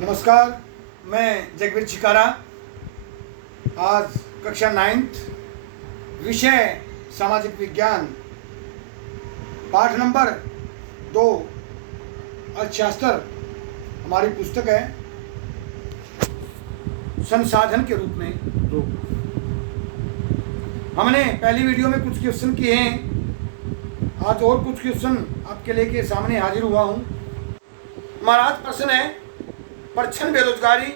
नमस्कार, मैं जगवीर चिकारा। आज कक्षा 9th विषय सामाजिक विज्ञान पाठ नंबर 2 अर्थशास्त्र हमारी पुस्तक है संसाधन के रूप में रूप। हमने पहली वीडियो में कुछ क्वेश्चन किए हैं, आज और कुछ क्वेश्चन आपके लेके सामने हाजिर हुआ हूँ। हमारा आज प्रश्न है परछन बेरोजगारी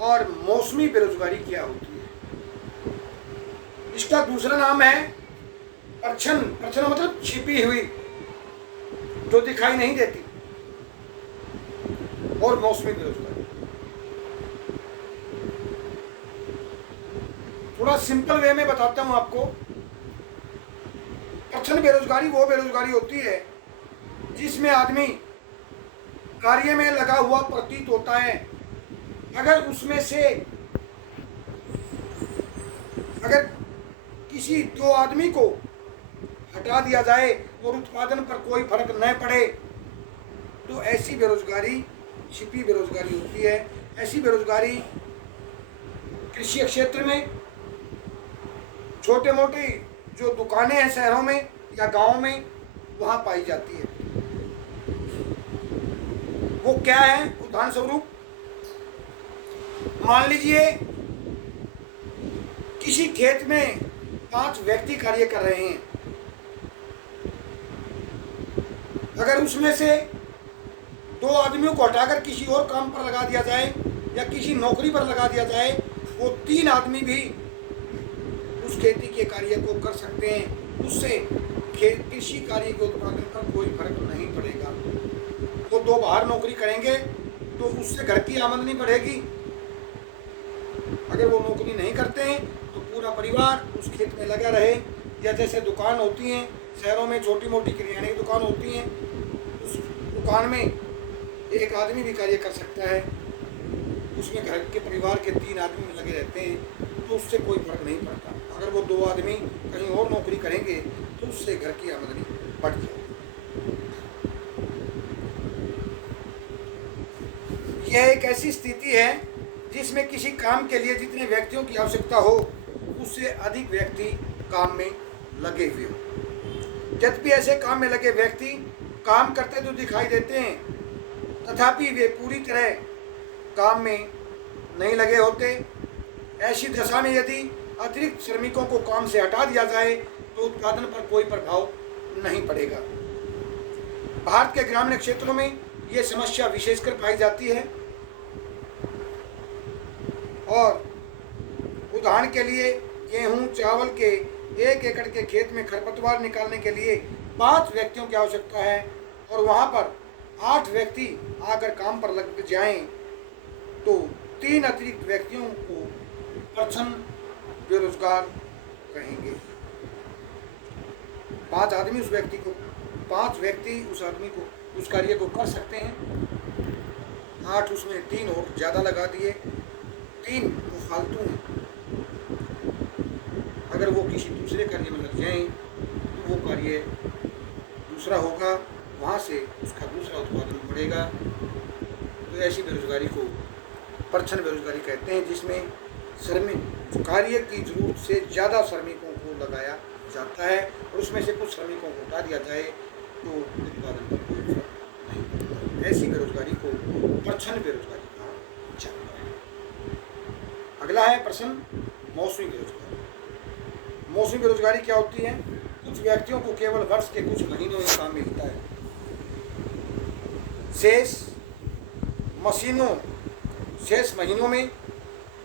और मौसमी बेरोजगारी क्या होती है। इसका दूसरा नाम है परछन। परछन मतलब छिपी हुई, जो दिखाई नहीं देती, और मौसमी बेरोजगारी। थोड़ा सिंपल वे में बताता हूं आपको। परछन बेरोजगारी वो बेरोजगारी होती है जिसमें आदमी कार्य में लगा हुआ प्रतीत होता है। अगर किसी दो आदमी को हटा दिया जाए और उत्पादन पर कोई फर्क न पड़े तो ऐसी बेरोजगारी छिपी बेरोजगारी होती है। ऐसी बेरोजगारी कृषि क्षेत्र में, छोटे मोटे जो दुकानें हैं शहरों में या गांवों में, वहां पाई जाती है। वो क्या है? उदाहरण स्वरूप मान लीजिए किसी खेत में 5 व्यक्ति कार्य कर रहे हैं। अगर उसमें से 2 आदमियों को हटाकर किसी और काम पर लगा दिया जाए या किसी नौकरी पर लगा दिया जाए, वो 3 आदमी भी उस खेती के कार्य को कर सकते हैं। उससे कृषि कार्य के उत्पादन पर कोई फर्क नहीं पड़ेगा। वो 2 बाहर नौकरी करेंगे तो उससे घर की आमदनी बढ़ेगी। अगर वो नौकरी नहीं करते हैं तो पूरा परिवार उस खेत में लगा रहे। या जैसे दुकान होती हैं शहरों में, छोटी मोटी किराने की दुकान होती हैं, उस दुकान में एक आदमी भी कार्य कर सकता है। उसमें घर के परिवार के 3 आदमी लगे रहते हैं तो उससे कोई फर्क नहीं पड़ता। अगर वो 2 आदमी कहीं और नौकरी करेंगे तो उससे घर की आमदनी बढ़ जाएगी। यह एक ऐसी स्थिति है जिसमें किसी काम के लिए जितने व्यक्तियों की आवश्यकता हो उससे अधिक व्यक्ति काम में लगे हुए हो। यद्यपि ऐसे काम में लगे व्यक्ति काम करते तो दिखाई देते हैं, तथापि वे पूरी तरह काम में नहीं लगे होते। ऐसी दशा में यदि अतिरिक्त श्रमिकों को काम से हटा दिया जाए तो उत्पादन पर कोई प्रभाव नहीं पड़ेगा। भारत के ग्रामीण क्षेत्रों में ये समस्या विशेषकर पाई जाती है। और उदाहरण के लिए गेहूं चावल के 1 एकड़ के खेत में खरपतवार निकालने के लिए 5 व्यक्तियों की आवश्यकता है और वहां पर 8 व्यक्ति आकर काम पर लग जाएं तो 3 अतिरिक्त व्यक्तियों को परछन बेरोजगार कहेंगे। 5 आदमी उस व्यक्ति को 5 व्यक्ति उस आदमी को उस कार्य को कर सकते हैं। 8 उसमें 3 और ज़्यादा लगा दिए, 3 वो फालतू हैं। अगर वो किसी दूसरे कार्य में लग जाएं तो वो कार्य दूसरा होगा, वहाँ से उसका दूसरा उत्पादन बढ़ेगा। तो ऐसी बेरोजगारी को परछन बेरोजगारी कहते हैं, जिसमें श्रमिक कार्य की जरूरत से ज़्यादा श्रमिकों को लगाया जाता है और उसमें से कुछ श्रमिकों को हटा दिया जाए तो उत्पादन पर कोई फर्क नहीं पड़ता। ऐसी बेरोजगारी को परछन बेरोजगारी कहा जाता है। अगला है प्रश्न मौसमी बेरोजगारी। मौसमी बेरोजगारी क्या होती है? कुछ व्यक्तियों को केवल वर्ष के कुछ महीनों में काम मिलता है। शेष महीनों में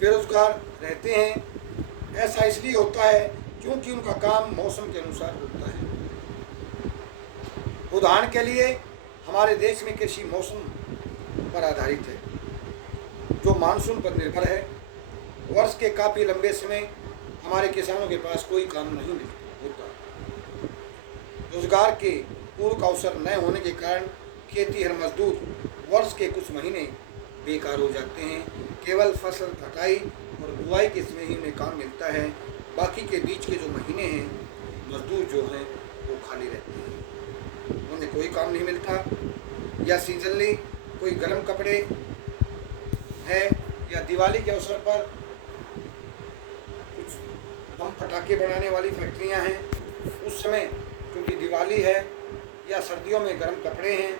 बेरोजगार रहते हैं। ऐसा इसलिए होता है क्योंकि उनका काम मौसम के अनुसार होता है। उदाहरण के लिए हमारे देश में कृषि मौसम पर आधारित है, जो मानसून पर निर्भर है। वर्ष के काफ़ी लंबे समय हमारे किसानों के पास कोई काम नहीं होता। रोजगार के पूर्व अवसर न होने के कारण खेतीहर मजदूर वर्ष के कुछ महीने बेकार हो जाते हैं। केवल फसल कटाई और बुआई के समय ही उन्हें काम मिलता है। बाकी के बीच के जो महीने हैं मजदूर जो हैं वो खाली रहते हैं, उन्हें कोई काम नहीं मिलता। या सीजनली कोई गर्म कपड़े है या दिवाली के अवसर पर कुछ बम पटाखे बनाने वाली फैक्ट्रियां हैं, उस समय क्योंकि दिवाली है या सर्दियों में गर्म कपड़े हैं,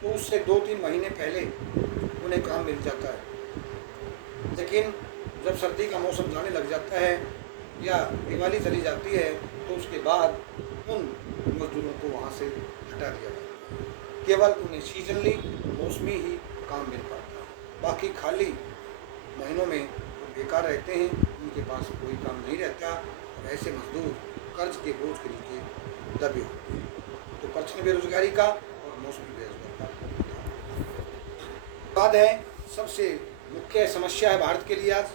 तो उससे 2-3 महीने पहले उन्हें काम मिल जाता है। लेकिन जब सर्दी का मौसम जाने लग जाता है या दिवाली चली जाती है, तो उसके बाद उन मजदूरों को वहाँ से हटा दिया जाता है। केवल उन्हें सीजनली, मौसमी ही काम मिल पाता है। बाकी खाली महीनों में वो बेकार रहते हैं, उनके पास कोई काम नहीं रहता और ऐसे मजदूर कर्ज के बोझ के नीचे दबे होते हैं। तो परछन बेरोजगारी का और मौसमी बेरोजगारी का बाद है सबसे मुख्य समस्या है भारत के लिए आज।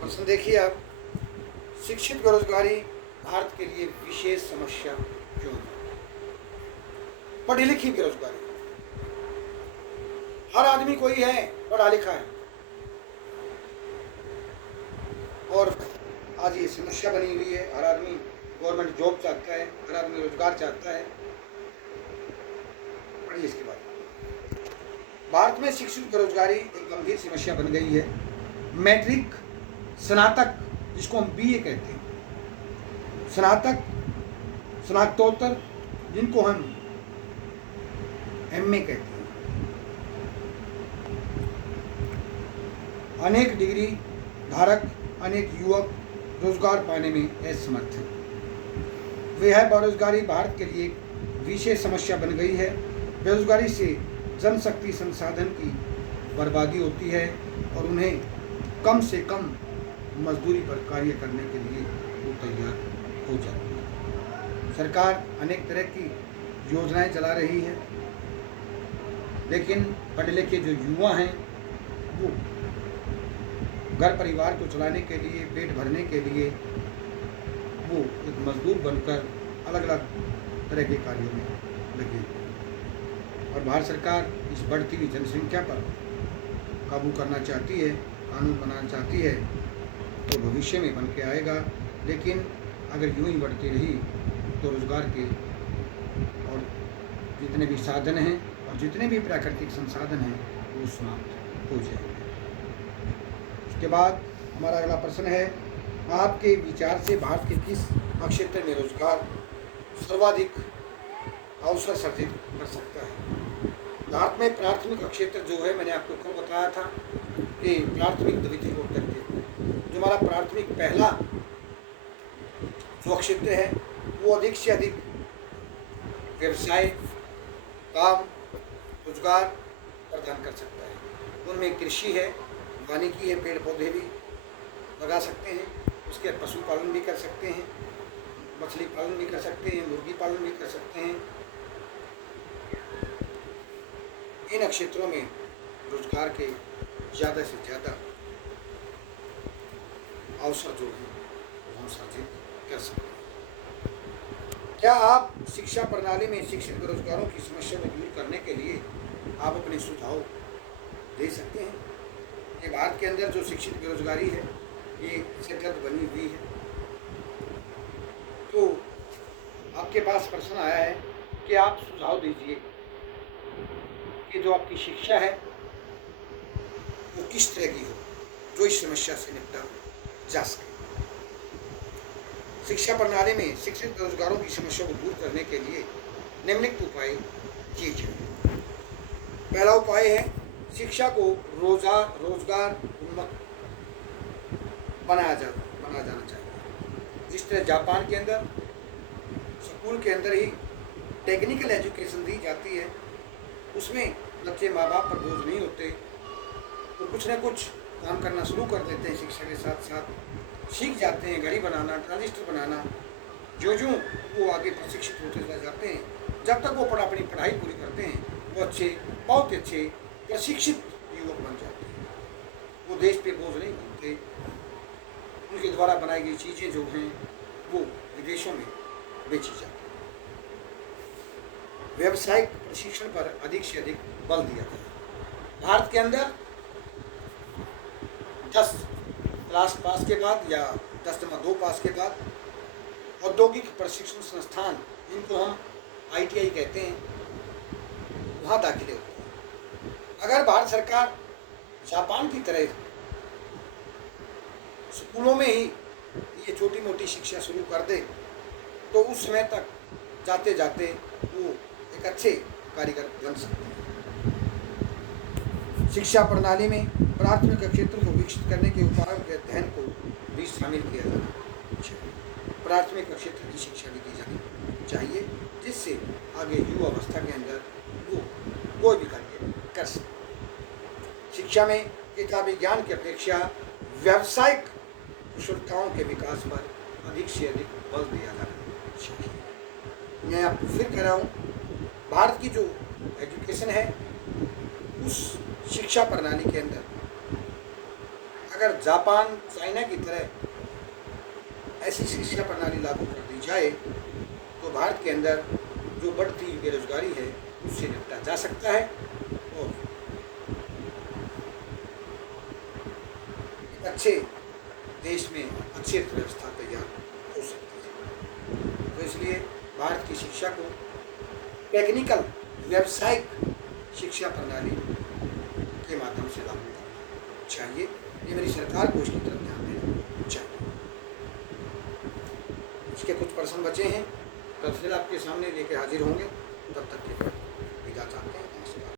प्रश्न देखिए आप, शिक्षित बेरोजगारी भारत के लिए विशेष समस्या क्यों है? पढ़ी लिखी बेरोजगारी, हर आदमी कोई है पढ़ा लिखा है और आज ये समस्या बनी हुई है। हर आदमी गवर्नमेंट जॉब चाहता है, हर आदमी रोजगार चाहता है। पढ़िए इसके बाद, भारत में शिक्षित बेरोजगारी एक गंभीर समस्या बन गई है। मैट्रिक, स्नातक जिसको हम बीए कहते हैं, स्नातक, स्नातकोत्तर जिनको हम एमए कहते हैं, अनेक डिग्री धारक अनेक युवक रोजगार पाने में असमर्थ हैं। वह बेरोजगारी भारत के लिए एक विशेष समस्या बन गई है। बेरोजगारी से जनशक्ति संसाधन की बर्बादी होती है और उन्हें कम से कम मजदूरी पर कार्य करने के लिए वो तैयार हो जाती है। सरकार अनेक तरह की योजनाएं चला रही है, लेकिन पढ़े लिखे जो युवा हैं वो घर परिवार को चलाने के लिए, पेट भरने के लिए वो एक मजदूर बनकर अलग अलग तरह के कार्यों में लगे हुए हैं। और भारत सरकार इस बढ़ती हुई जनसंख्या पर काबू करना चाहती है, कानून बनाना चाहती है, तो भविष्य में बन के आएगा। लेकिन अगर यूं ही बढ़ती रही तो रोजगार के और जितने भी साधन हैं और जितने भी प्राकृतिक संसाधन हैं वो समाप्त हो जाएंगे। उसके बाद हमारा अगला प्रश्न है, आपके विचार से भारत के किस क्षेत्र में रोजगार सर्वाधिक अवसर सर्जित कर सकता है? भारत में प्राथमिक क्षेत्र जो है, मैंने आपको कल बताया था कि प्राथमिक द्वितीयक और तृतीयक, जो हमारा प्राथमिक पहला जो क्षेत्र है वो अधिक से अधिक व्यवसाय, काम, रोजगार प्रदान कर सकता है। उनमें कृषि है, वानिकी है, पेड़ पौधे भी लगा सकते हैं, उसके पशुपालन भी कर सकते हैं, मछली पालन भी कर सकते हैं, मुर्गी पालन भी कर सकते हैं। इन क्षेत्रों में रोजगार के ज़्यादा से ज़्यादा अवसर जो है वो हम सर्जित कर सकते हैं। क्या आप शिक्षा प्रणाली में शिक्षित बेरोजगारों की समस्या को दूर करने के लिए आप अपने सुझाव दे सकते हैं? ये भारत के अंदर जो शिक्षित बेरोजगारी है ये सेटल बनी हुई है। तो आपके पास प्रश्न आया है कि आप सुझाव दीजिए कि जो आपकी शिक्षा है वो किस तरह की हो जो इस समस्या से निपटा जा सके। शिक्षा प्रणाली में शिक्षित बेरोजगारों की समस्या को दूर करने के लिए निम्नलिखित उपाय किए जाए। पहला उपाय है शिक्षा को रोजगार उन्मुख बनाया जाना चाहिए। जिस तरह जापान के अंदर स्कूल के अंदर ही टेक्निकल एजुकेशन दी जाती है, उसमें बच्चे माँ बाप पर बोझ नहीं होते, तो कुछ न कुछ काम करना शुरू कर देते हैं, शिक्षा के साथ साथ सीख जाते हैं, घड़ी बनाना, ट्रांजिस्टर बनाना। जो जो वो आगे प्रशिक्षित होते चले जाते हैं, जब तक वो अपनी पढ़ाई पूरी करते हैं वो बहुत अच्छे प्रशिक्षित युवक बन जाते हैं। वो देश पे बोझ नहीं बनते। उनके द्वारा बनाई गई चीज़ें जो हैं वो विदेशों में बेची जाती हैं। व्यावसायिक प्रशिक्षण पर अधिक से अधिक बल दिया गया। भारत के अंदर 10 क्लास पास के बाद या 10/2 पास के बाद औद्योगिक प्रशिक्षण संस्थान, जिनको हम ITI कहते हैं, वहाँ दाखिले होते हैं। अगर भारत सरकार जापान की तरह स्कूलों में ही ये छोटी मोटी शिक्षा शुरू कर दे तो उस समय तक जाते जाते वो एक अच्छे कारीगर बन सकते हैं। शिक्षा प्रणाली में प्राथमिक क्षेत्र को विकसित करने के उपायों के अध्ययन को भी शामिल किया जाना चाहिए। प्राथमिक क्षेत्र की शिक्षा भी दी जानी चाहिए जिससे आगे युवा अवस्था के अंदर वो कोई भी कार्य कर सके। शिक्षा में किताबी ज्ञान की अपेक्षा व्यावसायिक कुशलताओं के विकास पर अधिक से अधिक बल दिया जाना चाहिए। मैं आपको फिर कह रहा हूँ, भारत की जो एजुकेशन है उस शिक्षा प्रणाली के अंदर अगर जापान चाइना की तरह ऐसी शिक्षा प्रणाली लागू कर दी जाए तो भारत के अंदर जो बढ़ती बेरोजगारी है उससे निपटा जा सकता है और अच्छे देश में अच्छी अर्थव्यवस्था तैयार हो सकती है। तो इसलिए भारत की शिक्षा को टेक्निकल व्यावसायिक शिक्षा प्रणाली के माध्यम से लागू करना चाहिए। ये मेरी सरकार को इसकी तरफ ध्यान देना चाहिए। इसके कुछ प्रश्न बचे हैं, तफसील आपके सामने लेके हाजिर होंगे। तब तक के लिए विदा चाहते हैं।